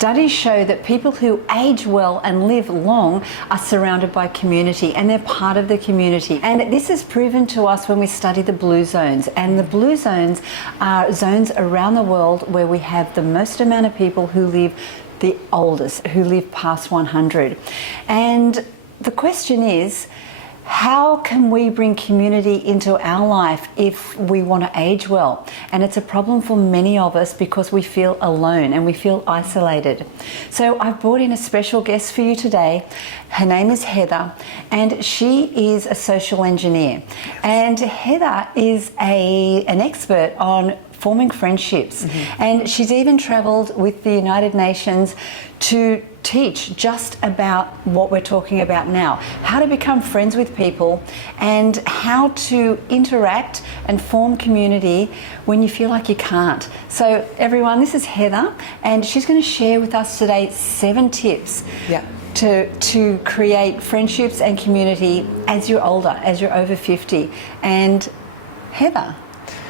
Studies show that people who age well and live long are surrounded by community, and they're part of the community. And this is proven to us when we study the blue zones. And the blue zones are zones around the world where we have the most amount of people who live the oldest, who live past 100. And the question is, how can we bring community into our life if we want to age well? And it's a problem for many of us because we feel alone and we feel isolated. So I've brought in a special guest for you today. Her name is Heather, and she is a social engineer. And Heather is an expert on forming friendships. And she's even travelled with the United Nations to teach just about what we're talking about now, how to become friends with people and how to interact and form community when you feel like you can't. So everyone, this is Heather, and she's going to share with us today 7 tips to create friendships and community as you're older, as you're over 50. And Heather,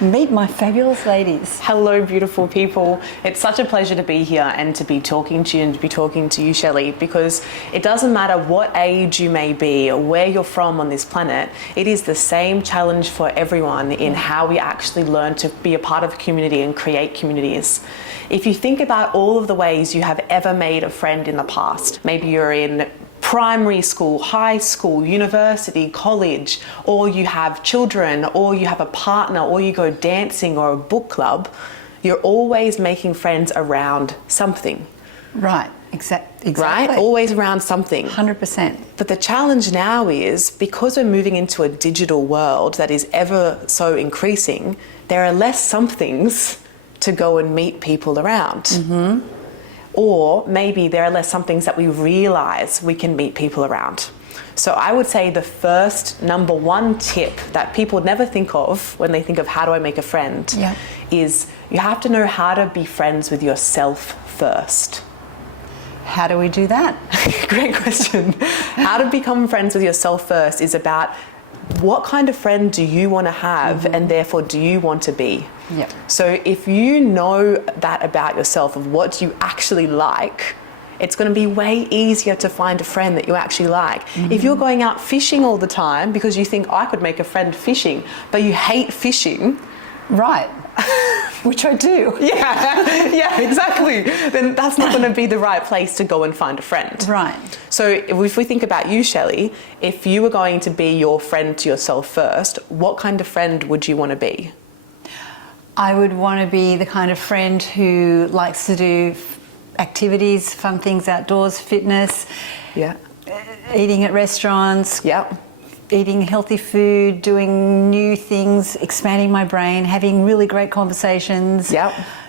meet my fabulous ladies. Hello, beautiful people. It's such a pleasure to be here and to be talking to you and to be talking to you, Shelley, because it doesn't matter what age you may be or where you're from on this planet, it is the same challenge for everyone in how we actually learn to be a part of a community and create communities. If you think about all of the ways you have ever made a friend in the past, maybe you're in primary school, high school, university, college, or you have children, or you have a partner, or you go dancing or a book club, you're always making friends around something. Right, exactly. Right? Always around something. 100%. But the challenge now is, because we're moving into a digital world that is ever so increasing, there are less somethings to go and meet people around. Or maybe there are less somethings that we realize we can meet people around. So I would say the first number 1 tip that people never think of when they think of how do I make a friend is you have to know how to be friends with yourself first. How do we do that? Great question. How to become friends with yourself first is about what kind of friend do you want to have and therefore do you want to be? So if you know that about yourself, of what you actually like, it's going to be way easier to find a friend that you actually like. If you're going out fishing all the time because you think, I could make a friend fishing, but you hate fishing. Right. Which I do. Yeah, exactly. Then that's not going to be the right place to go and find a friend. Right. So if we think about you, Shelley, if you were going to be your friend to yourself first, what kind of friend would you want to be? I would want to be the kind of friend who likes to do activities, fun things outdoors, fitness, eating at restaurants, eating healthy food, doing new things, expanding my brain, having really great conversations,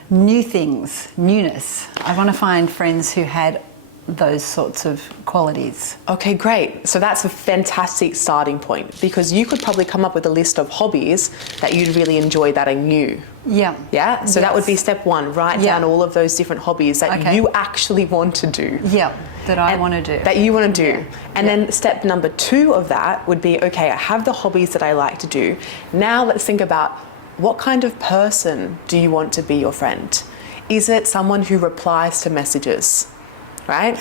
new things, newness. I want to find friends who had those sorts of qualities. Okay, great. So that's a fantastic starting point, because you could probably come up with a list of hobbies that you'd really enjoy that are new. Yeah? So that would be step 1. Write down all of those different hobbies that you actually want to do. That I want to do. That you want to do. And then step number 2 of that would be, okay, I have the hobbies that I like to do. Now let's think about, what kind of person do you want to be your friend? Is it someone who replies to messages? Right?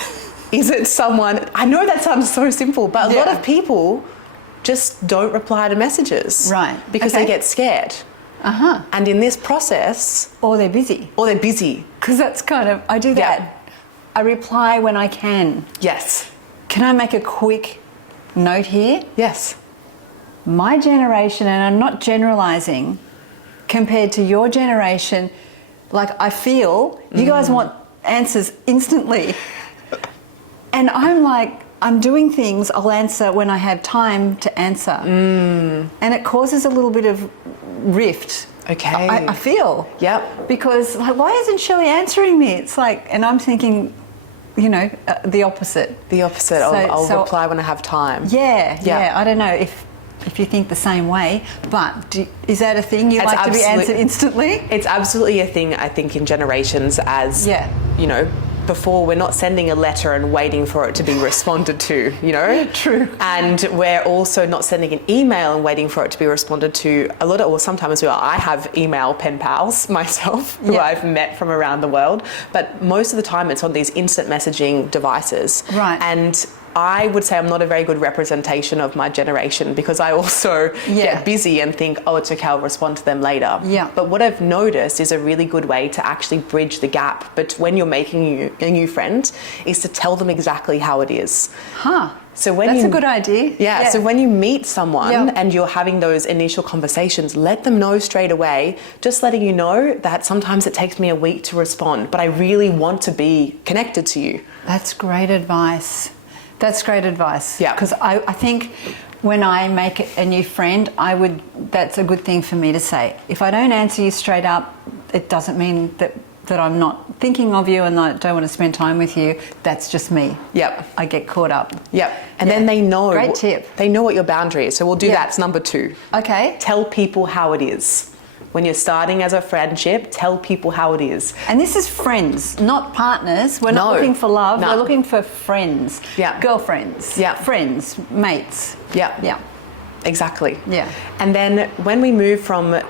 Is it someone, I know that sounds so simple, but a lot of people just don't reply to messages. Right. Because they get scared. And in this process... Or they're busy. Because that's kind of, I do that. I reply when I can. Yes. Can I make a quick note here? Yes. My generation, and I'm not generalizing, compared to your generation, like I feel you guys want answers instantly. And I'm like, I'm doing things, I'll answer when I have time to answer. And it causes a little bit of rift. Okay. I feel. Because like, why isn't Shelley answering me? It's like, and I'm thinking, the opposite. I'll reply when I have time. Yeah. I don't know if you think the same way, but is that a thing? You like to be answered instantly? It's absolutely a thing, I think, in generations as, before, we're not sending a letter and waiting for it to be responded to, you know? True. And we're also not sending an email and waiting for it to be responded to. Sometimes I have email pen pals myself who I've met from around the world, but most of the time it's on these instant messaging devices. Right. And I would say I'm not a very good representation of my generation, because I also get busy and think, oh, it's okay, I'll respond to them later. Yeah. But what I've noticed is a really good way to actually bridge the gap. But when you're making a new friend, is to tell them exactly how it is. Huh. So when That's a good idea. Yeah, so when you meet someone and you're having those initial conversations, let them know straight away, just letting you know that sometimes it takes me a week to respond, but I really want to be connected to you. That's great advice. That's great advice. Yeah. Because I think when I make a new friend, that's a good thing for me to say. If I don't answer you straight up, it doesn't mean that I'm not thinking of you and I don't want to spend time with you. That's just me. Yep. I get caught up. Yep. And then they know. Great tip. They know what your boundary is. So we'll do that. It's number 2. Okay. Tell people how it is. When you're starting as a friendship, tell people how it is. And this is friends, not partners. We're not looking for love. No. We're looking for friends. Yeah. Girlfriends. Yeah. Friends, mates. Yeah. Yeah. Exactly. Yeah. And then when we move from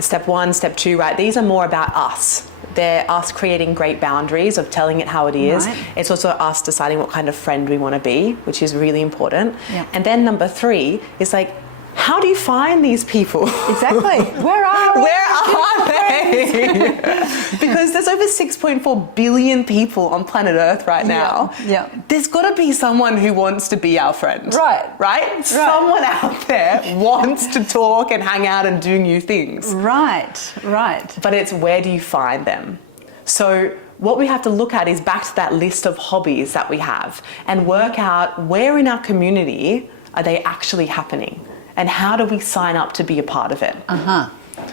step 1, step 2, right, these are more about us. They're us creating great boundaries of telling it how it is. Right. It's also us deciding what kind of friend we want to be, which is really important. Yeah. And then number 3 is like, how do you find these people? Exactly. Where are they? Because there's over 6.4 billion people on planet Earth right now. Yeah. There's got to be someone who wants to be our friend. Right. Someone out there wants to talk and hang out and do new things. Right. But it's, where do you find them? So what we have to look at is back to that list of hobbies that we have and work out where in our community are they actually happening, and how do we sign up to be a part of it.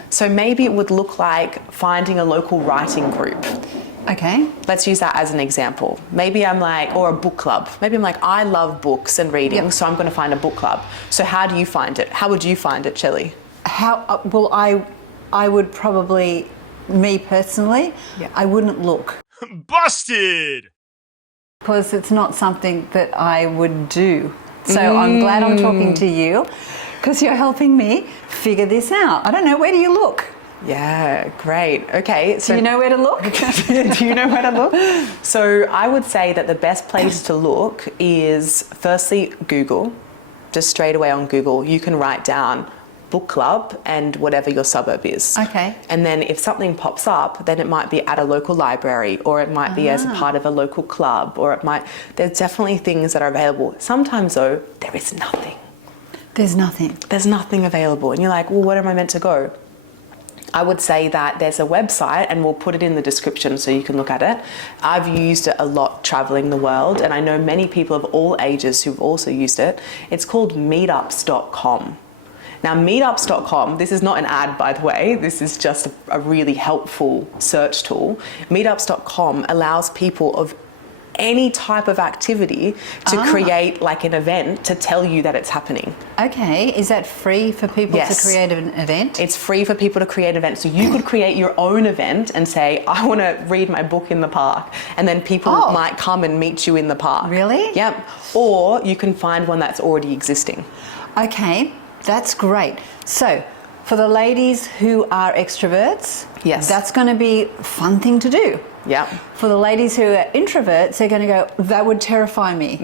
So maybe it would look like finding a local writing group. Okay. Let's use that as an example. Maybe I'm like, or a book club. Maybe I'm like, I love books and reading, so I'm going to find a book club. So how do you find it? How would you find it, Shelley? Well, I would probably, me personally, I wouldn't look. Busted! Because it's not something that I would do. So I'm glad I'm talking to you, because you're helping me figure this out. I don't know, where do you look? Yeah, great. Okay. So do you know where to look? Do you know where to look? So I would say that the best place to look is firstly Google. Just straight away on Google, you can write down book club and whatever your suburb is. Okay. And then if something pops up, then it might be at a local library, or it might be as a part of a local club, or there's definitely things that are available. Sometimes though, there is nothing. There's nothing. There's nothing available. And you're like, well, where am I meant to go? I would say that there's a website, and we'll put it in the description so you can look at it. I've used it a lot traveling the world, and I know many people of all ages who've also used it. It's called meetups.com. Now, meetups.com, this is not an ad, by the way, this is just a really helpful search tool. Meetups.com allows people of any type of activity to create like an event to tell you that it's happening. Okay, is that free for people to create an event? It's free for people to create events. So you could create your own event and say, I want to read my book in the park. And then people might come and meet you in the park. Really? Yep. Or you can find one that's already existing. Okay, that's great. So for the ladies who are extroverts, that's going to be a fun thing to do. Yeah. For the ladies who are introverts, they're going to go, that would terrify me.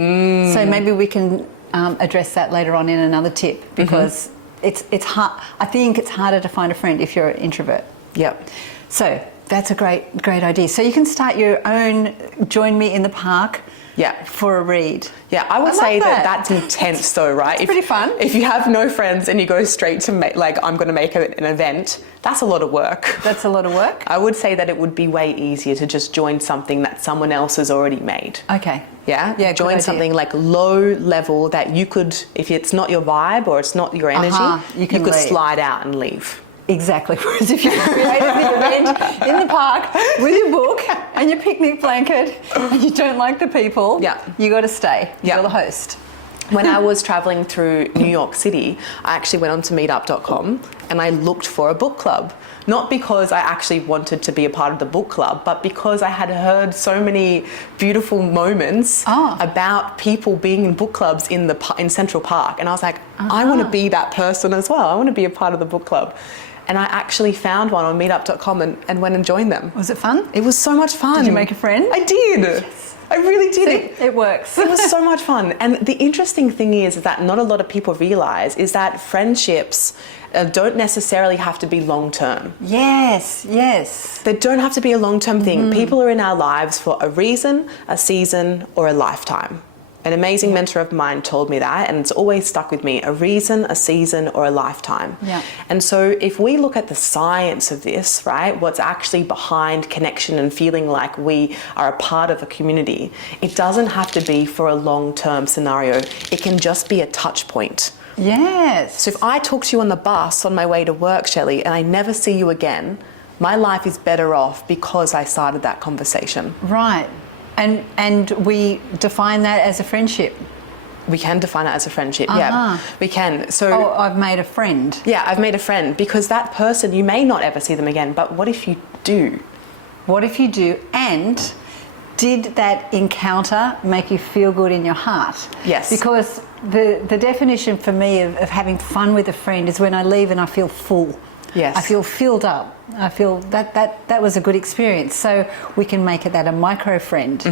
So maybe we can address that later on in another tip, because it's hard. I think it's harder to find a friend if you're an introvert. Yep. So that's a great idea. So you can start your own join me in the park for a read. Yeah, I would say that that's intense though, right? It's pretty fun. If you have no friends and you go straight to I'm going to make an event, that's a lot of work. That's a lot of work? I would say that it would be way easier to just join something that someone else has already made. Okay. Yeah? Yeah, join something like low level that you could, if it's not your vibe or it's not your energy, you could slide out and leave. Exactly. Whereas if you created the event in the park with your book and your picnic blanket and you don't like the people, you got to stay. You're the host. When I was traveling through New York City, I actually went onto meetup.com and I looked for a book club. Not because I actually wanted to be a part of the book club, but because I had heard so many beautiful moments about people being in book clubs in Central Park. And I was like, I want to be that person as well. I want to be a part of the book club. And I actually found one on meetup.com and went and joined them. Was it fun? It was so much fun. Did you make a friend? I did. Yes. I really did. See, it works. It was so much fun. And the interesting thing is that not a lot of people realise is that friendships don't necessarily have to be long-term. Yes, yes. They don't have to be a long-term thing. People are in our lives for a reason, a season, or a lifetime. An amazing mentor of mine told me that, and it's always stuck with me: a reason, a season, or a lifetime. Yeah. And so if we look at the science of this, right, what's actually behind connection and feeling like we are a part of a community, it doesn't have to be for a long-term scenario. It can just be a touch point. Yes. So if I talk to you on the bus on my way to work, Shelley, and I never see you again, my life is better off because I started that conversation. Right. And we define that as a friendship. We can define it as a friendship, yeah. We can. So I've made a friend. Yeah, I've made a friend, because that person, you may not ever see them again, but what if you do? What if you do? And did that encounter make you feel good in your heart? Yes. Because the definition for me of having fun with a friend is when I leave and I feel full. Yes. I feel filled up. I feel that was a good experience. So we can make it that a micro friend.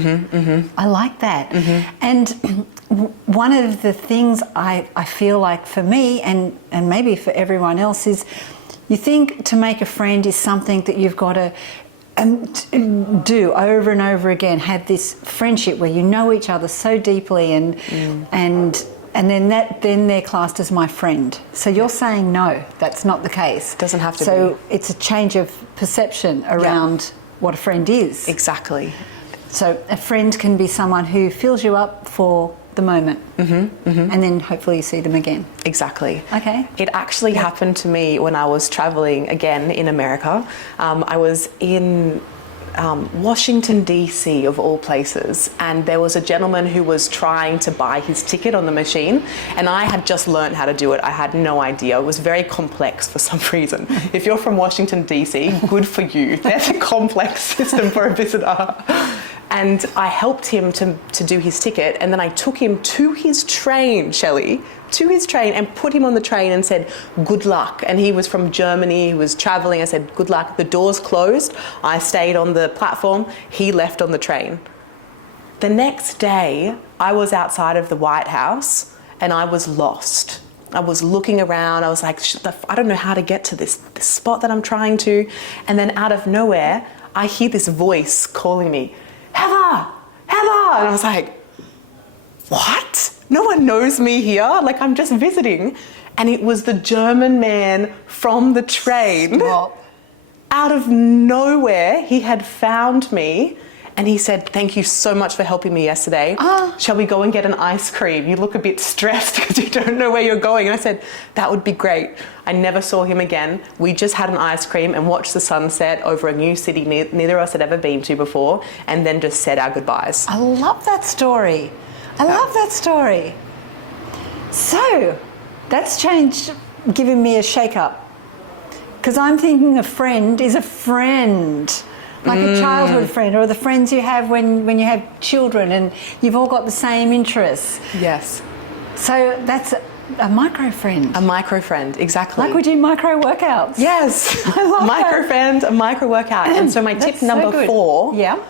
I like that. And one of the things I feel like for me and maybe for everyone else is, you think to make a friend is something that you've got to do over and over again, have this friendship where you know each other so deeply and then they're classed as my friend. So you're saying no, that's not the case. Doesn't have to be. So it's a change of perception around what a friend is. Exactly. So a friend can be someone who fills you up for the moment, and then hopefully you see them again. Exactly. Okay. It actually happened to me when I was traveling again in America. I was in Washington DC, of all places, and there was a gentleman who was trying to buy his ticket on the machine, and I had just learned how to do it. I had no idea. It was very complex for some reason. If you're from Washington DC, good for you. That's a complex system for a visitor. And I helped him to do his ticket, and then I took him to his train, Shelley, to his train, and put him on the train and said, good luck. And he was from Germany, he was traveling. I said, good luck. The doors closed. I stayed on the platform. He left on the train. The next day, I was outside of the White House and I was lost. I was looking around. I was like, I don't know how to get to this spot that I'm trying to. And then out of nowhere, I hear this voice calling me, Heather, Heather. And I was like, what? No one knows me here. Like, I'm just visiting. And it was the German man from the train. Stop. Out of nowhere, he had found me and he said, thank you so much for helping me yesterday. Shall we go and get an ice cream? You look a bit stressed because you don't know where you're going. And I said, that would be great. I never saw him again. We just had an ice cream and watched the sunset over a new city neither of us had ever been to before, and then just said our goodbyes. I love that story. I love that story. So, that's given me a shake-up. Because I'm thinking a friend is a friend. Like a childhood friend, or the friends you have when you have children and you've all got the same interests. Yes. So that's a micro friend. A micro friend, exactly. Like we do micro workouts. Yes. I love micro that. friend, a micro workout. And so my tip That's so number good. 4 Yeah.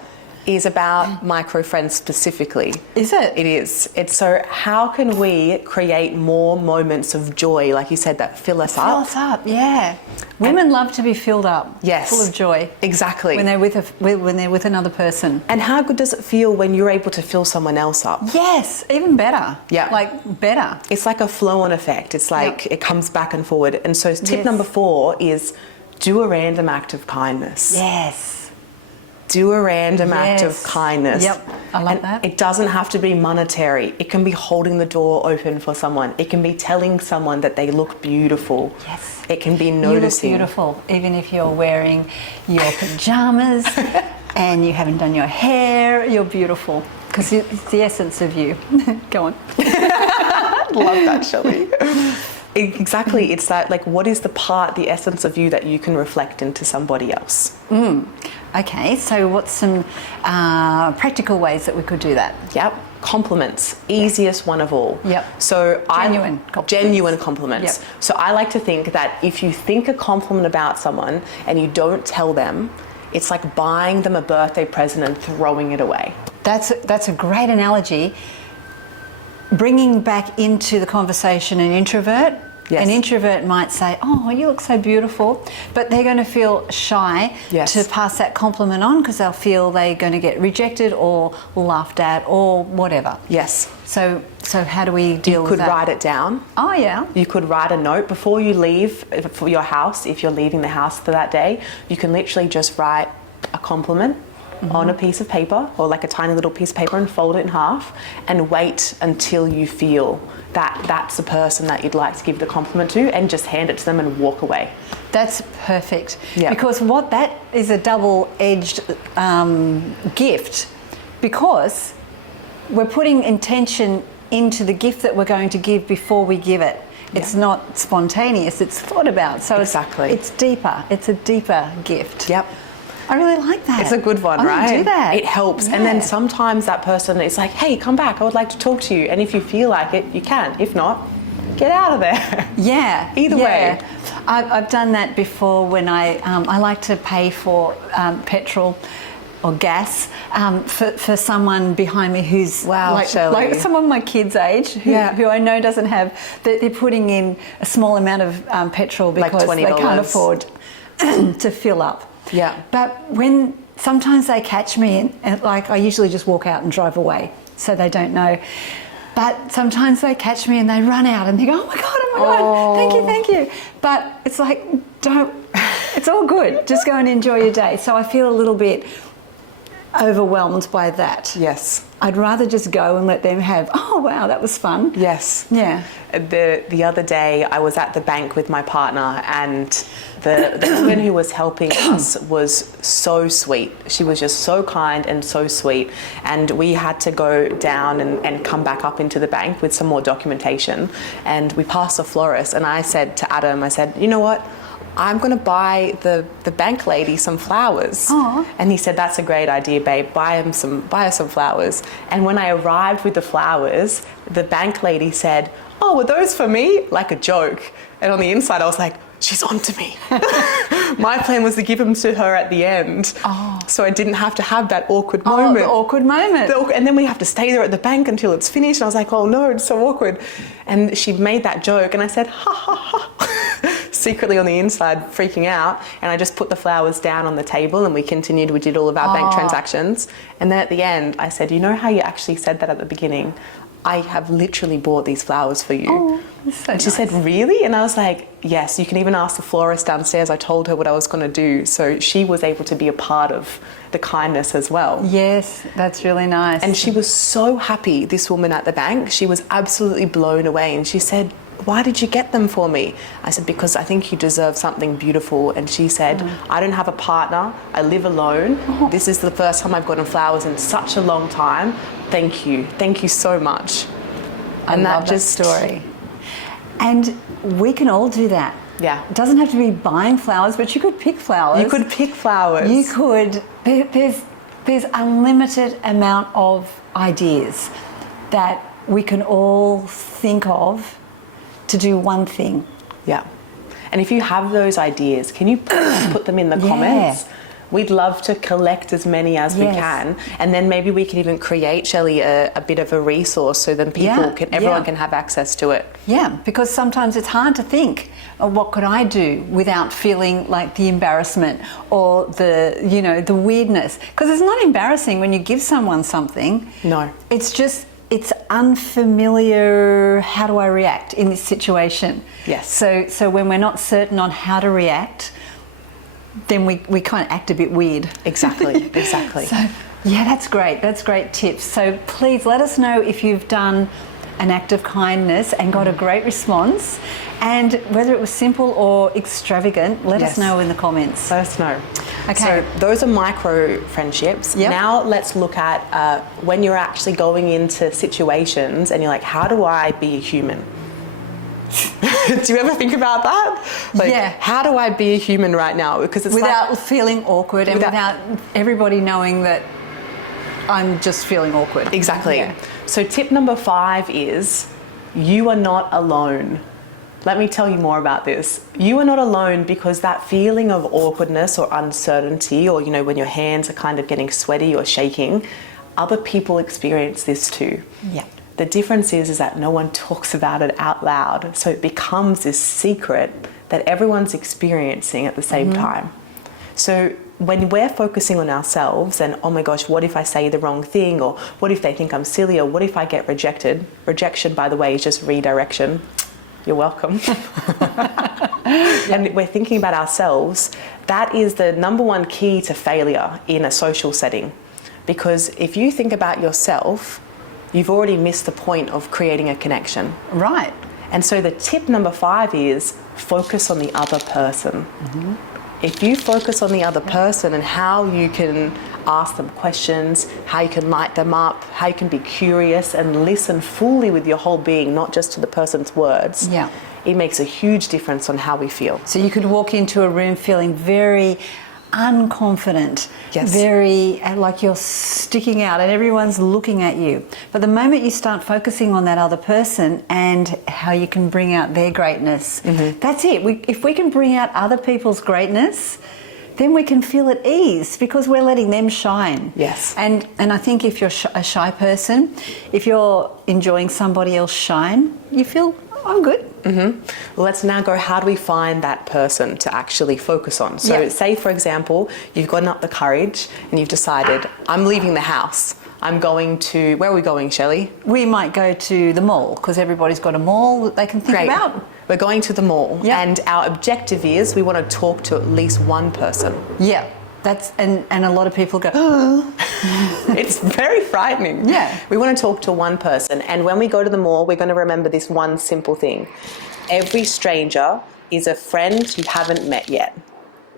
is about micro friends specifically. Is it? It is. It's so how can we create more moments of joy, like you said, that fill us Fill up? us up, yeah. Women love to be filled up. Yes. Full of joy. Exactly. When they're with another person. And how good does it feel when you're able to fill someone else up? Yes, even better. Yeah. Like better. It's like a flow-on effect. It's like it comes back and forward. And so tip number 4 is do a random act of kindness. Yes. Do a random act of kindness. Yep, I like that. It doesn't have to be monetary. It can be holding the door open for someone. It can be telling someone that they look beautiful. Yes. It can be noticing. You look beautiful, even if you're wearing your pajamas and you haven't done your hair, you're beautiful. Because it's the essence of you. Go on. Love that, Shelley. Exactly. It's that, like, what is the essence of you that you can reflect into somebody else? Okay, so what's some practical ways that we could do that? Yep. Compliments, easiest one of all. Yep. So Genuine compliments. Yep. So I like to think that if you think a compliment about someone and you don't tell them, it's like buying them a birthday present and throwing it away. That's a great analogy. Bringing back into the conversation an introvert. Yes. An introvert might say, "Oh, you look so beautiful," but they're going to feel shy to pass that compliment on because they'll feel they're going to get rejected or laughed at or whatever. Yes. So how do we deal with that? You could write it down. Oh, yeah. You could write a note before you leave for your house. If you're leaving the house for that day, you can literally just write a compliment on a piece of paper, or like a tiny little piece of paper, and fold it in half and wait until you feel that that's the person that you'd like to give the compliment to, and just hand it to them and walk away. That's perfect. Yeah. Because that is a double-edged gift, because we're putting intention into the gift that we're going to give before we give it. It's not spontaneous, it's thought about. So exactly. It's deeper. It's a deeper gift. Yep. I really like that. It's a good one, I'm right? gonna do that. It helps. Yeah. And then sometimes that person is like, "Hey, come back. I would like to talk to you." And if you feel like it, you can. If not, get out of there. Yeah. Either way. I've done that before when I like to pay for petrol or gas for someone behind me who's like someone my kids' age who I know doesn't have, they're putting in a small amount of petrol because like they can't afford to fill up. Yeah. But when sometimes they catch me and like I usually just walk out and drive away so they don't know. But sometimes they catch me and they run out and they go, oh my God, thank you. But it's like, it's all good. Just go and enjoy your day. So I feel a little bit overwhelmed by that. Yes. I'd rather just go and let them have, oh wow, that was fun. Yes. Yeah. The other day I was at the bank with my partner, and the woman who was helping us was so sweet. She was just so kind and so sweet. And we had to go down and come back up into the bank with some more documentation. And we passed a florist, and I said to Adam, I said, you know what? I'm going to buy the bank lady some flowers. Aww. And he said, that's a great idea, babe. Buy her some flowers. And when I arrived with the flowers, the bank lady said, oh, were those for me? Like a joke. And on the inside, I was like, she's on to me. My plan was to give them to her at the end. Oh. So I didn't have to have that awkward moment. The awkward moment. And then we have to stay there at the bank until it's finished. And I was like, oh no, it's so awkward. And she made that joke and I said, ha ha ha. Secretly on the inside, freaking out. And I just put the flowers down on the table and we did all of our bank transactions. And then at the end, I said, you know how you actually said that at the beginning? I have literally bought these flowers for you. Oh, that's so and she said, really? And I was like, yes, you can even ask the florist downstairs. I told her what I was going to do. So she was able to be a part of the kindness as well. Yes, that's really nice. And she was so happy, this woman at the bank. She was absolutely blown away. And she said, why did you get them for me? I said, because I think you deserve something beautiful. And she said, I don't have a partner. I live alone. Oh. This is the first time I've gotten flowers in such a long time. Thank you. Thank you so much. I love that story. And we can all do that. Yeah. It doesn't have to be buying flowers, but you could pick flowers. You could pick flowers. You could. There's unlimited amount of ideas that we can all think of to do one thing. Yeah. And if you have those ideas, can you put them in the comments? We'd love to collect as many as we can, and then maybe we can even create, Shelley, a bit of a resource so then everyone can have access to it. Yeah, because sometimes it's hard to think, what could I do without feeling like the embarrassment or the weirdness? Because it's not embarrassing when you give someone something. No. It's unfamiliar. How do I react in this situation? Yes. So when we're not certain on how to react, then we kind of act a bit weird. Exactly. So yeah, that's great. That's great tips. So please let us know if you've done an act of kindness and got a great response. And whether it was simple or extravagant, let us know in the comments. Let us know. Okay. So those are micro friendships. Yep. Now let's look at when you're actually going into situations and you're like, how do I be a human? Do you ever think about that? Like, how do I be a human right now? Because it's without feeling awkward and without everybody knowing that I'm just feeling awkward. Exactly. Yeah. So tip number 5 is you are not alone. Let me tell you more about this. You are not alone, because that feeling of awkwardness or uncertainty, or, you know, when your hands are kind of getting sweaty or shaking, other people experience this too. Yeah. The difference is that no one talks about it out loud. So it becomes this secret that everyone's experiencing at the same time. So when we're focusing on ourselves and, oh my gosh, what if I say the wrong thing? Or what if they think I'm silly? Or what if I get rejected? Rejection, by the way, is just redirection. You're welcome. And we're thinking about ourselves. That is the number one key to failure in a social setting. Because if you think about yourself, you've already missed the point of creating a connection. Right. And so the tip number 5 is focus on the other person. If you focus on the other person and how you can ask them questions, how you can light them up, how you can be curious and listen fully with your whole being, not just to the person's words, it makes a huge difference on how we feel. So you could walk into a room feeling very unconfident, very like you're sticking out and everyone's looking at you. But the moment you start focusing on that other person and how you can bring out their greatness, that's it. If we can bring out other people's greatness, then we can feel at ease because we're letting them shine. Yes. And I think if you're a shy person, if you're enjoying somebody else shine, you feel, I'm good. Well, let's now go, how do we find that person to actually focus on? So say, for example, you've gotten up the courage and you've decided, I'm leaving the house. I'm going to, where are we going, Shelley? We might go to the mall because everybody's got a mall that they can think about. We're going to the mall and our objective is we want to talk to at least one person. Yeah. That's and a lot of people go, oh. It's very frightening. Yeah. We want to talk to one person, and when we go to the mall, we're going to remember this one simple thing. Every stranger is a friend you haven't met yet.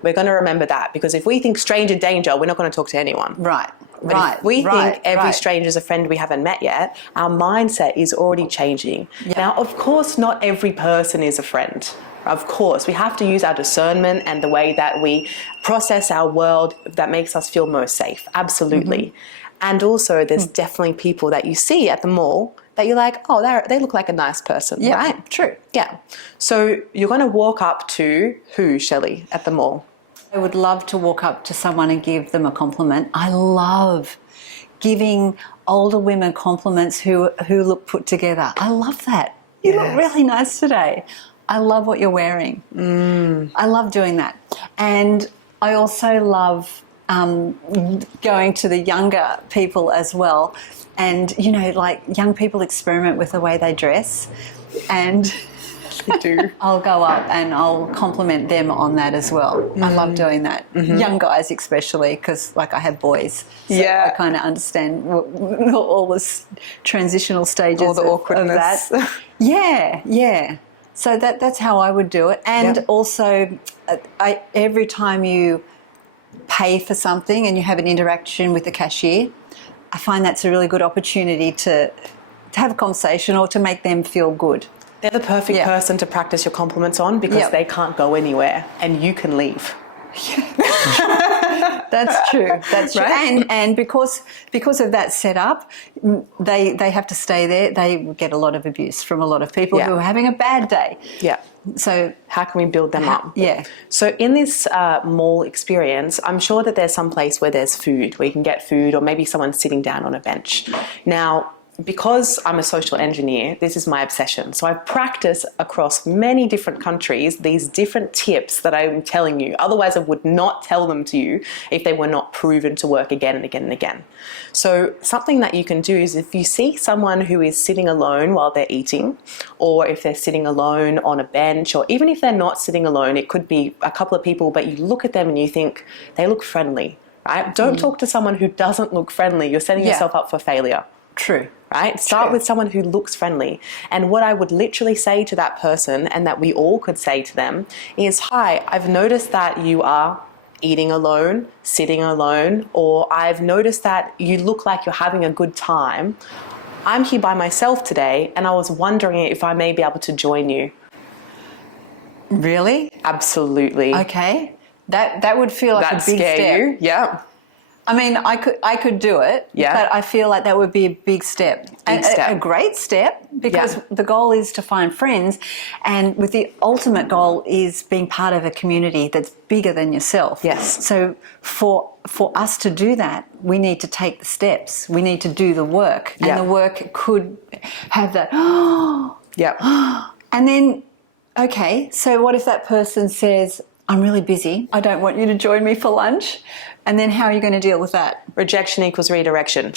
We're going to remember that, because if we think stranger danger, we're not going to talk to anyone. Right. But if we think every stranger is a friend we haven't met yet, our mindset is already changing. Now, of course, not every person is a friend. Of course, we have to use our discernment and the way that we process our world that makes us feel most safe. Absolutely. And also, there's definitely people that you see at the mall that you're like, oh, they look like a nice person, right? True. Yeah. So you're going to walk up to who, Shelley, at the mall? I would love to walk up to someone and give them a compliment. I love giving older women compliments who look put together. I love that. You look really nice today. I love what you're wearing. I love doing that. And I also love going to the younger people as well. And, you know, like young people experiment with the way they dress. And They do. I'll go up and I'll compliment them on that as well. I love doing that. Young guys especially, because like I have boys. So I kind of understand all this transitional stages all the awkwardness. of that. Yeah. So that's how I would do it. And also, every time you pay for something and you have an interaction with the cashier, I find that's a really good opportunity to have a conversation or to make them feel good. They're the perfect person to practice your compliments on, because they can't go anywhere and you can leave. That's true. That's true. Right? And because of that setup, they have to stay there. They get a lot of abuse from a lot of people who are having a bad day. Yeah. So how can we build them up? Yeah. So in this mall experience, I'm sure that there's some place where there's food, where you can get food, or maybe someone's sitting down on a bench. Now, because I'm a social engineer, this is my obsession. So I practice across many different countries these different tips that I'm telling you. Otherwise, I would not tell them to you if they were not proven to work again and again and again. So something that you can do is, if you see someone who is sitting alone while they're eating, or if they're sitting alone on a bench, or even if they're not sitting alone, it could be a couple of people, but you look at them and you think they look friendly, right? Don't talk to someone who doesn't look friendly. You're setting yourself up for failure. True. right? Start True. with someone who looks friendly. And what I would literally say to that person, and that we all could say to them, is, hi, I've noticed that you are eating alone, sitting alone, or I've noticed that you look like you're having a good time. I'm here by myself today, and I was wondering if I may be able to join you. Really? Absolutely. Okay. That would feel like That a big scare step. you? Yeah. I mean, I could do it, Yeah. but I feel like that would be a big step. Big step. A great step, because Yeah. the goal is to find friends, and with the ultimate goal is being part of a community that's bigger than yourself. Yes. So for us to do that, we need to take the steps. We need to do the work, and Yeah. the work could have that. Yeah. And then, okay, so what if that person says, I'm really busy, I don't want you to join me for lunch? And then how are you going to deal with that? Rejection equals redirection.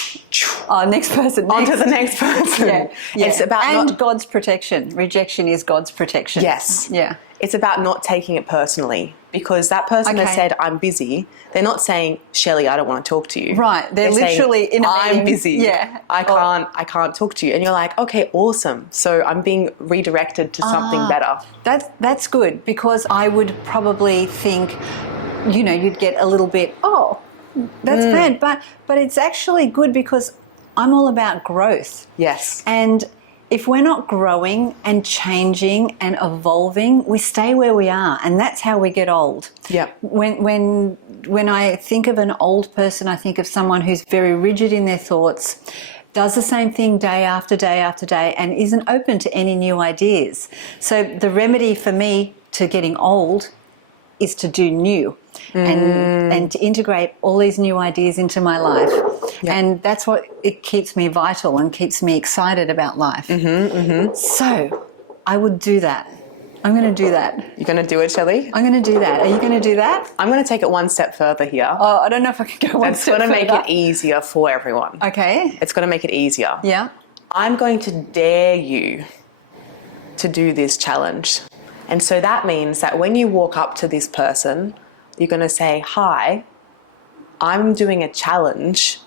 Oh, next person. On to the next person. Yeah. Yeah. It's about and not... God's protection. Rejection is God's protection. Yes. Yeah. It's about not taking it personally, because that person that Okay. said, I'm busy, they're not saying, Shelley, I don't want to talk to you. Right. They're saying, literally in a I'm meeting. busy. Yeah. I can't talk to you. And you're like, okay, awesome. So I'm being redirected to something better. That's good, because I would probably think, you'd get a little bit, that's bad. But it's actually good, because I'm all about growth. Yes. And if we're not growing and changing and evolving, we stay where we are, and that's how we get old. Yeah. When I think of an old person, I think of someone who's very rigid in their thoughts, does the same thing day after day after day, and isn't open to any new ideas. So the remedy for me to getting old is to do new and to integrate all these new ideas into my life. Yeah. And that's what it keeps me vital and keeps me excited about life. So I would do that. I'm going to do that. You're going to do it, Shelley? I'm going to do that. Are you going to do that? I'm going to take it one step further here. Oh, I don't know if I can go one That's step going to further. make it easier for everyone. Okay. It's going to make it easier. Yeah. I'm going to dare you to do this challenge. And so that means that when you walk up to this person, you're going to say, hi, I'm doing a challenge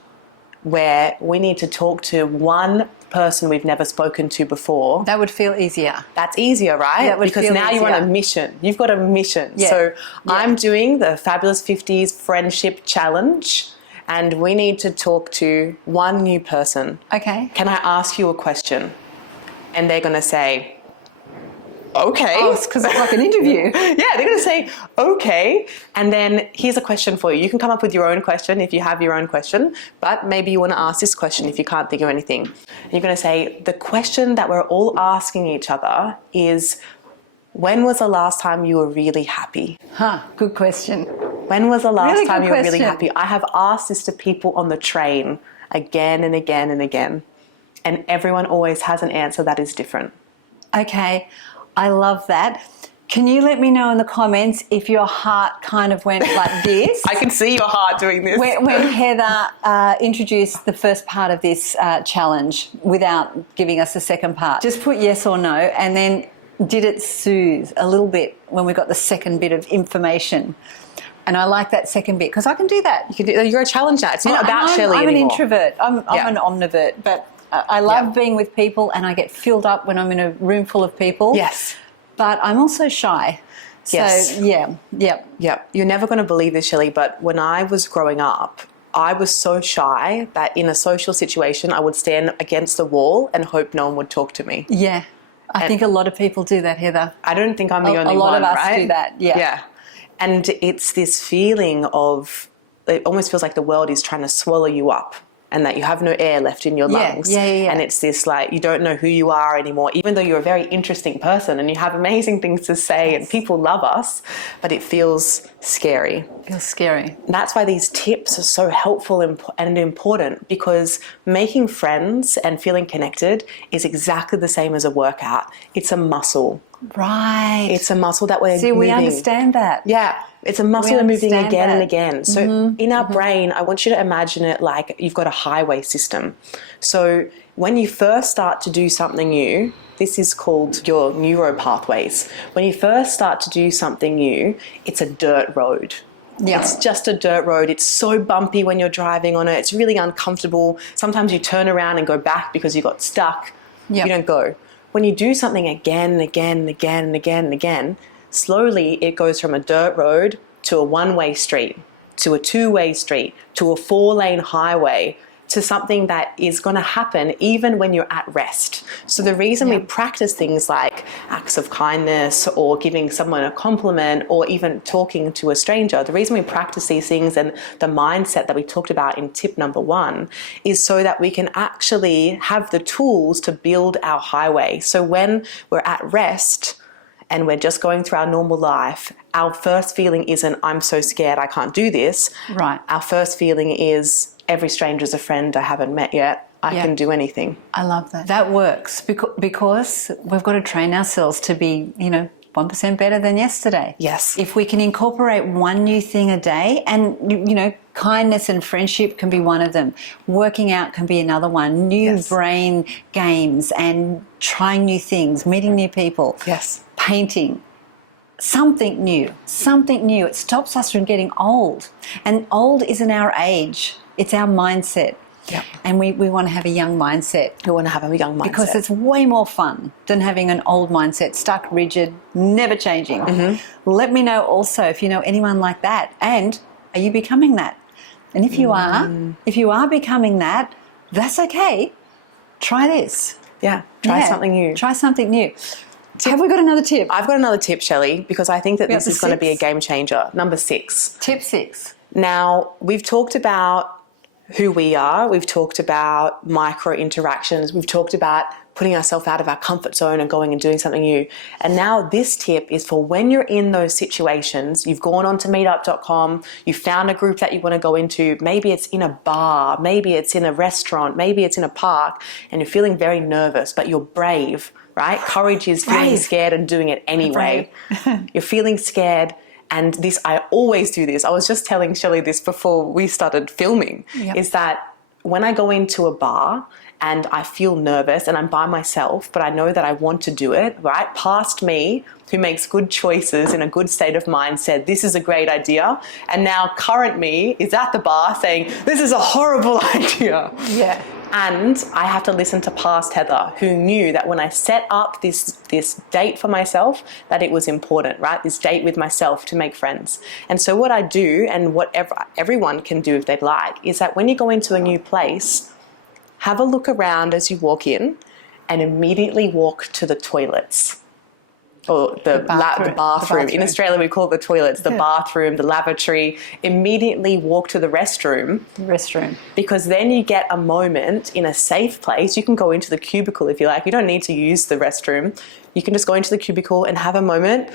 where we need to talk to one person we've never spoken to before. That would feel easier. That's easier, right? That would because feel now you're on easier. a mission. You've got a mission. Yeah. So Yeah. I'm doing the Fabulous 50s Friendship Challenge, and we need to talk to one new person. Okay. Can I ask you a question? And they're going to say, okay. Oh, it's because it's like an interview. Yeah, they're going to say, okay. And then here's a question for you. You can come up with your own question if you have your own question, but maybe you want to ask this question if you can't think of anything. And you're going to say, the question that we're all asking each other is, when was the last time you were really happy? Good question. When was the last Really time good you were really question. happy? I have asked this to people on the train again and again and again. And everyone always has an answer that is different. Okay. I love that. Can you let me know in the comments if your heart kind of went like this? I can see your heart doing this. When Heather introduced the first part of this challenge without giving us the second part. Just put yes or no, and then did it soothe a little bit when we got the second bit of information? And I like that second bit, because I can do that. You can do, you're a challenger. It's not about Shelley I'm anymore. an introvert. I'm Yeah. an omnivert, but I love Yeah. being with people, and I get filled up when I'm in a room full of people. Yes. But I'm also shy. So, Yes. yeah. Yeah. You're never going to believe this, Shelley, but when I was growing up, I was so shy that in a social situation, I would stand against the wall and hope no one would talk to me. Yeah. I think a lot of people do that, Heather. I don't think I'm the only one, A lot of us right? do that, yeah. Yeah. And it's this feeling of, it almost feels like the world is trying to swallow you up, and that you have no air left in your lungs. Yeah. And it's this like, you don't know who you are anymore, even though you're a very interesting person and you have amazing things to say and people love us, but it feels scary. Feels scary. And that's why these tips are so helpful and important, because making friends and feeling connected is exactly the same as a workout. It's a muscle. Right. It's a muscle that we're See, moving. we understand that. Yeah, it's a muscle we're moving understand again and that. again. So in our brain, I want you to imagine it like you've got a highway system. So when you first start to do something new, this is called your neuro pathways. When you first start to do something new, it's a dirt road. Yeah. It's just a dirt road. It's so bumpy when you're driving on it. It's really uncomfortable. Sometimes you turn around and go back because you got stuck. Yep. You don't go. When you do something again and again and again and again and again, slowly it goes from a dirt road to a one-way street, to a two-way street, to a four-lane highway, to something that is going to happen even when you're at rest. So the reason we practice things like acts of kindness or giving someone a compliment or even talking to a stranger, the reason we practice these things and the mindset that we talked about in tip number 1 is so that we can actually have the tools to build our highway. So when we're at rest and we're just going through our normal life, our first feeling isn't, I'm so scared, I can't do this. Right. Our first feeling is, every stranger's a friend I haven't met yet. I can do anything. I love that. That works because we've got to train ourselves to be, 1% better than yesterday. Yes. If we can incorporate one new thing a day, and, kindness and friendship can be one of them. Working out can be another one. New brain games and trying new things, meeting new people. Yes. Painting. Something new. It stops us from getting old. And old isn't our age. It's our mindset. Yep. And we want to have a young mindset. We want to have a young mindset. Because it's way more fun than having an old mindset, stuck, rigid, never changing. Mm-hmm. Let me know also if you know anyone like that. And are you becoming that? And if you are becoming that, that's okay. Try this. Yeah, try something new. Try something new. Have we got another tip? I've got another tip, Shelley, because I think that this is going to be a 6? game changer. Number 6. Tip 6. Now, we've talked about who we are. We've talked about micro interactions. We've talked about putting ourselves out of our comfort zone and going and doing something new. And now this tip is for when you're in those situations, you've gone on to meetup.com, you've found a group that you want to go into, maybe it's in a bar, maybe it's in a restaurant, maybe it's in a park, and you're feeling very nervous, but you're brave, right? Courage is feeling scared and doing it anyway. You're feeling scared. And this, I always do this. I was just telling Shelley this before we started filming, is that when I go into a bar and I feel nervous and I'm by myself, but I know that I want to do it, right? Past me, who makes good choices in a good state of mind, said, this is a great idea. And now current me is at the bar saying, this is a horrible idea. Yeah. And I have to listen to past Heather, who knew that when I set up this date for myself, that it was important, right? This date with myself to make friends. And so what I do, and whatever everyone can do if they'd like, is that when you go into a new place, have a look around as you walk in and immediately walk to the toilets. Or the bathroom. In Australia, we call it the toilets, the bathroom, the lavatory. Immediately walk to the restroom. Because then you get a moment in a safe place. You can go into the cubicle if you like. You don't need to use the restroom. You can just go into the cubicle and have a moment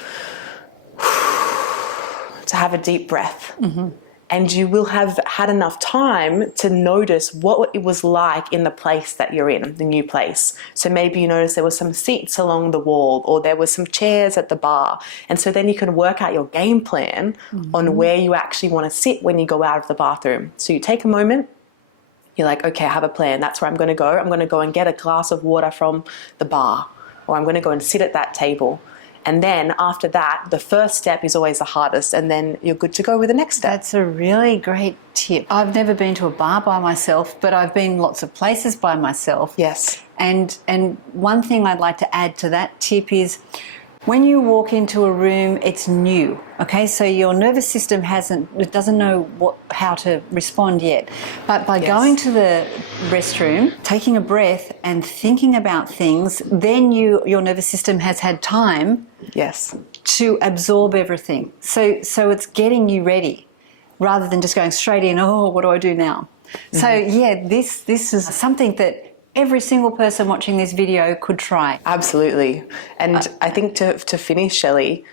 to have a deep breath. Mm-hmm. And you will have had enough time to notice what it was like in the place that you're in, the new place. So maybe you notice there were some seats along the wall or there were some chairs at the bar. And so then you can work out your game plan on where you actually want to sit when you go out of the bathroom. So you take a moment, you're like, okay, I have a plan. That's where I'm going to go. I'm going to go and get a glass of water from the bar, or I'm going to go and sit at that table. And then after that, the first step is always the hardest, and then you're good to go with the next step. That's a really great tip. I've never been to a bar by myself, but I've been lots of places by myself. Yes. And one thing I'd like to add to that tip is when you walk into a room, it's new, okay? So your nervous system doesn't know how to respond yet. But by going to the restroom, taking a breath and thinking about things, then your nervous system has had time to absorb everything. So it's getting you ready rather than just going straight in, oh, what do I do now? Mm-hmm. So this is something that every single person watching this video could try. Absolutely. And I think to finish, Shelley,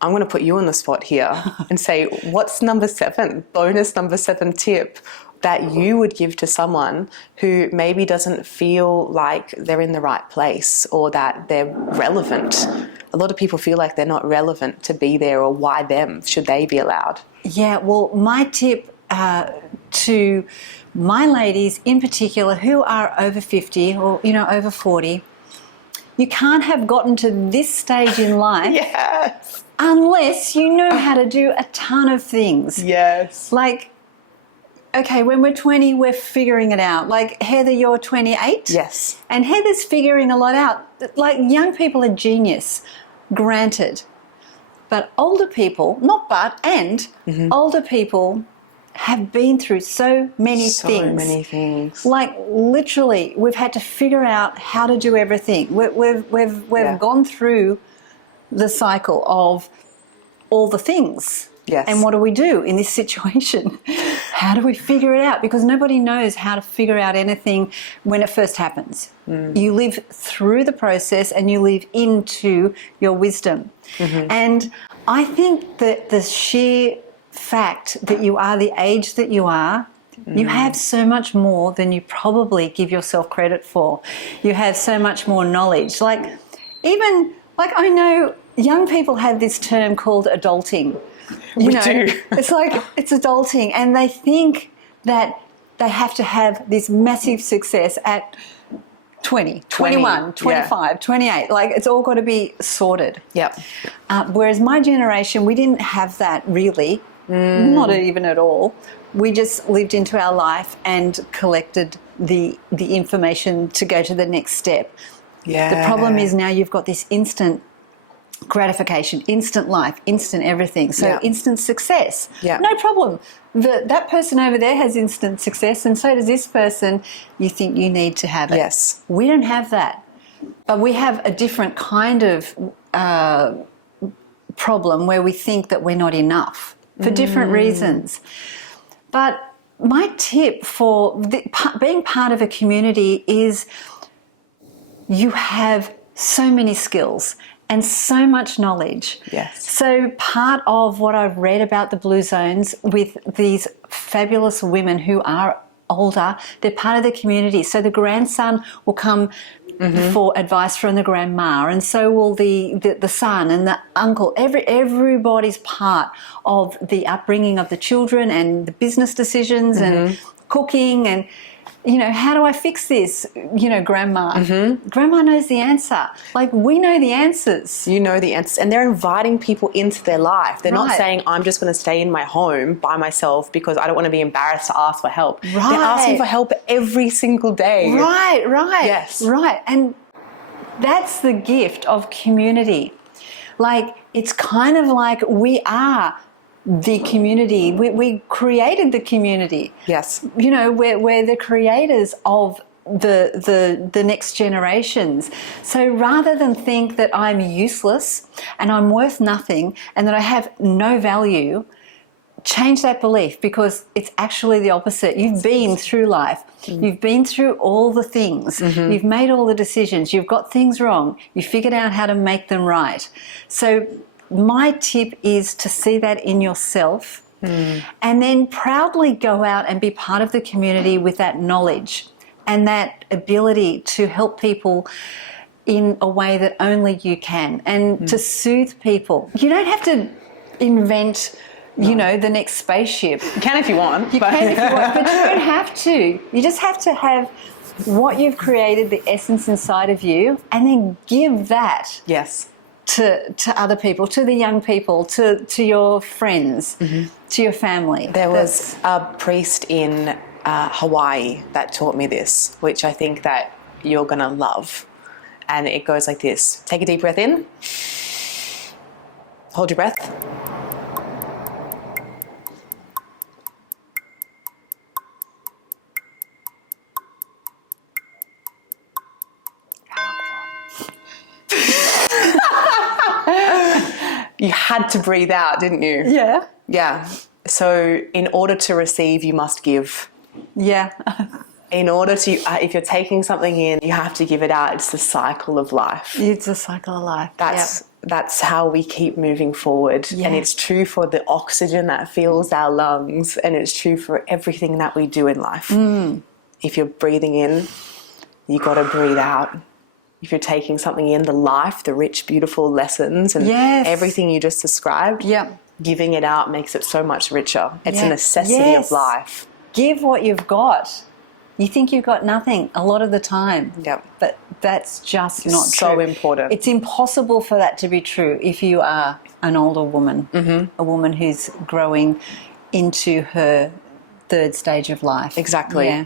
I'm going to put you on the spot here and say, what's number 7, bonus number 7 tip that you would give to someone who maybe doesn't feel like they're in the right place or that they're relevant? A lot of people feel like they're not relevant to be there, or why them? Should they be allowed? Yeah, well, my tip to my ladies in particular who are over 50 or, over 40, You can't have gotten to this stage in life Yes. unless you know how to do a ton of things. Yes. Like, okay, when we're 20, we're figuring it out. Like, Heather, you're 28. Yes. And Heather's figuring a lot out. Like, young people are genius, granted. But older people, older people have been through so many things. So many things. Like, literally, we've had to figure out how to do everything. We've gone through the cycle of all the things. Yes. And what do we do in this situation? How do we figure it out? Because nobody knows how to figure out anything when it first happens. You live through the process and you live into your wisdom. And I think that the sheer fact that you are the age that you are, you have so much more than you probably give yourself credit for. You have so much more knowledge. Like, even, like, I know young people have this term called adulting. You We know, do. It's like, it's adulting, and they think that they have to have this massive success at 20, 21, 25, 28. Like, it's all got to be sorted. Yep. Whereas my generation, we didn't have that really, not even at all. We just lived into our life and collected the information to go to the next step. Yeah. The problem is now you've got this instant gratification, instant life, instant everything. So instant success. Yeah. No problem. That person over there has instant success, and so does this person. You think you need to have it. Yes. We don't have that. But we have a different kind of problem where we think that we're not enough for different reasons. But my tip for being part of a community is you have so many skills and so much knowledge. Yes. So part of what I've read about the Blue Zones with these fabulous women who are older, they're part of the community. So the grandson will come for advice from the grandma, and so will the son and the uncle. Everybody's part of the upbringing of the children and the business decisions and cooking and, you know, how do I fix this? You know, grandma. Grandma knows the answer. Like, we know the answers. You know the answers, and they're inviting people into their life. They're not saying, I'm just going to stay in my home by myself because I don't want to be embarrassed to ask for help. Right. They're asking for help every single day. Right. Yes. Right. And that's the gift of community. Like, it's kind of like we are the community. We created the community. Yes. You know, we're the creators of the next generations. So rather than think that I'm useless and I'm worth nothing and that I have no value, change that belief, because it's actually the opposite. You've been through life. You've been through all the things. You've made all the decisions. You've got things wrong. You figured out how to make them right. So my tip is to see that in yourself and then proudly go out and be part of the community with that knowledge and that ability to help people in a way that only you can, and to soothe people. You don't have to invent, you know, the next spaceship. You can if you want. You can if you want, but you don't have to. You just have to have what you've created, the essence inside of you, and then give that Yes. to other people, to the young people, to your friends, to your family. There was a priest in Hawaii that taught me this, which I think that you're going to love. And it goes like this. Take a deep breath in. Hold your breath. You had to breathe out, didn't you? Yeah. Yeah. So in order to receive, you must give. Yeah. In order to, if you're taking something in, you have to give it out. It's the cycle of life. It's a cycle of life. That's how we keep moving forward. Yeah. And it's true for the oxygen that fills our lungs, and it's true for everything that we do in life. If you're breathing in, you got to breathe out. If you're taking something in, the life, the rich, beautiful lessons and everything you just described, giving it out makes it so much richer. It's a necessity of life. Give what you've got. You think you've got nothing a lot of the time. Yep. But that's just not true. So important. It's impossible for that to be true if you are an older woman, a woman who's growing into her third stage of life. Exactly. Yeah.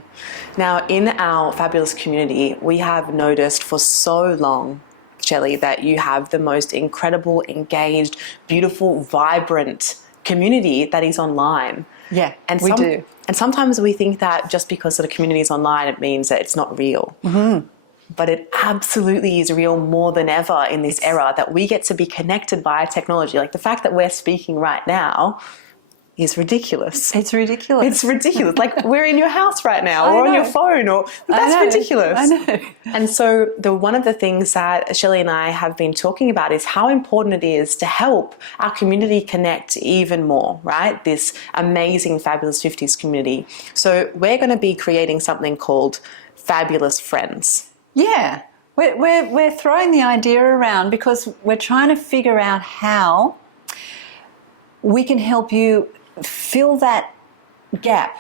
Now, in our fabulous community, we have noticed for so long, Shelley, that you have the most incredible, engaged, beautiful, vibrant community that is online. Yeah, we do. And sometimes we think that just because the community is online, it means that it's not real. Mm-hmm. But it absolutely is real more than ever in this era, that we get to be connected via technology. Like the fact that we're speaking right now is ridiculous. It's ridiculous. It's ridiculous. Like we're in your house right now, or on your phone, or that's ridiculous. I know. And so one of the things that Shelley and I have been talking about is how important it is to help our community connect even more, right? This amazing Fabulous 50s community. So we're going to be creating something called Fabulous Friends. Yeah. We're throwing the idea around because we're trying to figure out how we can help you fill that gap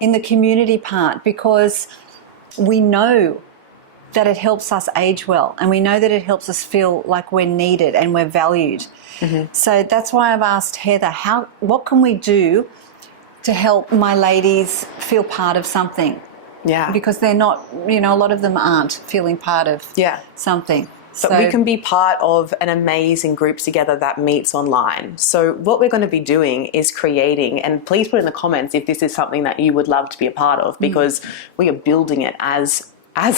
in the community part, because we know that it helps us age well, and we know that it helps us feel like we're needed and we're valued. Mm-hmm. So that's why I've asked Heather, what can we do to help my ladies feel part of something? Yeah. Because they're not, a lot of them aren't feeling part of something. But we can be part of an amazing group together that meets online. So what we're going to be doing is creating, and please put in the comments if this is something that you would love to be a part of, because we are building it as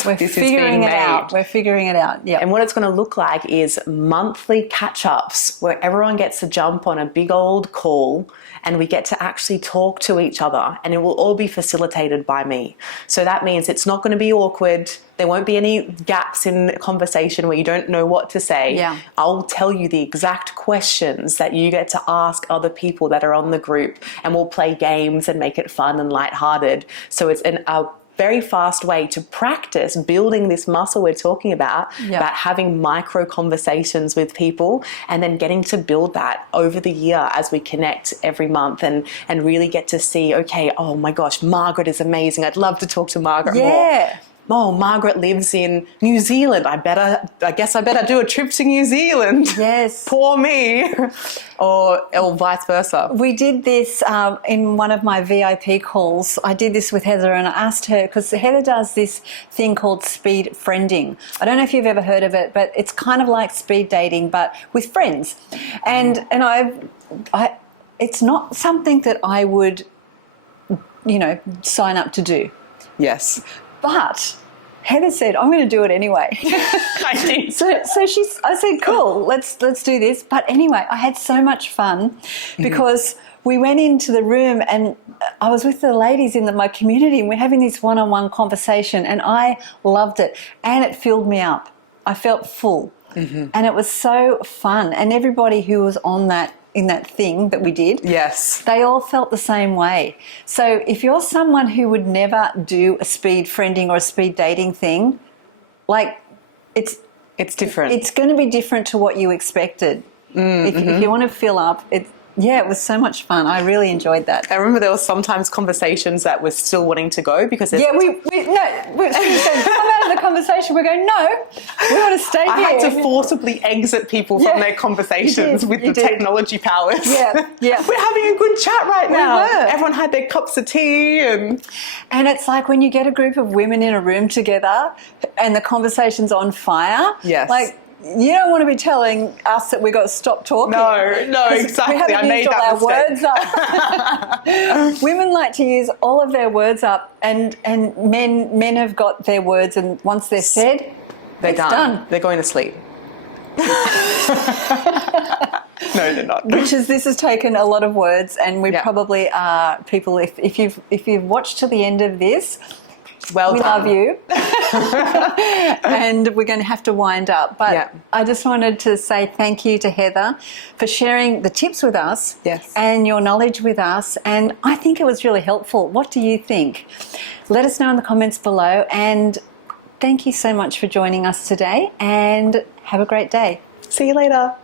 we're this figuring is being it made. out. We're figuring it out. Yeah. And what it's going to look like is monthly catch-ups where everyone gets to jump on a big old call and we get to actually talk to each other, and it will all be facilitated by me. So that means it's not going to be awkward. There won't be any gaps in conversation where you don't know what to say. Yeah. I'll tell you the exact questions that you get to ask other people that are on the group, and we'll play games and make it fun and lighthearted. So it's a very fast way to practice building this muscle we're talking about having micro conversations with people, and then getting to build that over the year as we connect every month and really get to see, okay, oh my gosh, Margaret is amazing. I'd love to talk to Margaret more. Oh, Margaret lives in New Zealand. I guess I better do a trip to New Zealand. Yes. Poor me. or vice versa. We did this in one of my VIP calls. I did this with Heather, and I asked her, because Heather does this thing called speed friending. I don't know if you've ever heard of it, but it's kind of like speed dating, but with friends. And it's not something that I would, sign up to do. Yes. But Heather said, I'm going to do it anyway. I did. So I said, cool, let's do this. But anyway, I had so much fun because we went into the room, and I was with the ladies in my community, and we're having this one-on-one conversation, and I loved it, and it filled me up. I felt full, and it was so fun. And everybody who was in that thing that we did, yes, they all felt the same way. So if you're someone who would never do a speed friending or a speed dating thing, like it's different. It's going to be different to what you expected. If you want to fill up, it was so much fun. I really enjoyed that. I remember there were sometimes conversations that we're still wanting to go because we come out of the conversation, we're going, no, we want to stay here. I had to forcibly exit people from their conversations with the technology powers. Yeah. We're having a good chat right now. We were. Everyone had their cups of tea. And it's like when you get a group of women in a room together and the conversation's on fire. Yes. Like, you don't want to be telling us that we've got to stop talking. No, exactly. We haven't I made used all that our mistake. words up. Women like to use all of their words up, and men have got their words, and once they're said, they're it's done. They're going to sleep. No, they're not. This has taken a lot of words, and we probably are people. If you've watched to the end of this, we love you. And we're going to have to wind up. But I just wanted to say thank you to Heather for sharing the tips with us and your knowledge with us. And I think it was really helpful. What do you think? Let us know in the comments below. And thank you so much for joining us today, and have a great day. See you later.